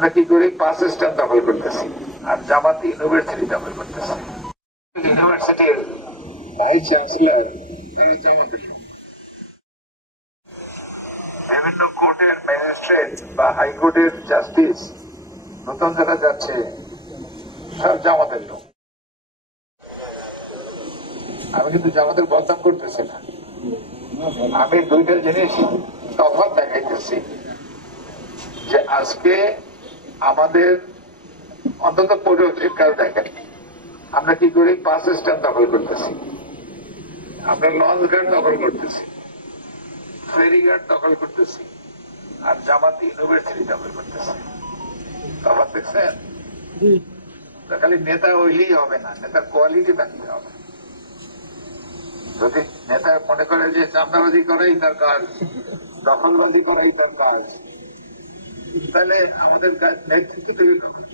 আমরা কি করি, 5 স্টার দখল করতেছি আর জামাত ইউনিভার্সিটি দখল করতেছি। ইউনিভার্সিটির ভাইস চ্যান্সেলর বিভিন্ন কোর্টের ম্যাজিস্ট্রেট বা হাইকোর্টের জাস্টিস নতুন যারা যাচ্ছে সব জামাতের লোক। আমি কিন্তু জামাতের বদনাম করতেছি না, আমি দুইটা জিনিস তফাৎ দেখাইতেছি যে আজকে আমাদের অন্তত পরিবর্তিত কাজ দেখেন, আমরা কি করি, 5 স্টার দখল করতেছি, আমরা লঞ্চ ঘাট দখল করতেছি, ফেরি ঘাট দখল করতেছি আর জামাত ইউনিভার্সিটি দখল করতেছি। তফাৎ দেখছেন? খালি নেতা হইলেই হবে না, নেতার কোয়ালিটি থাকতে হবে। যদি নেতা মনে করে যে চাঁদাবাজি করাই তার কাজ, দখলবাজি করাই তার কাজ, তাহলে আমাদের নেতৃত্ব তৈরি করবে।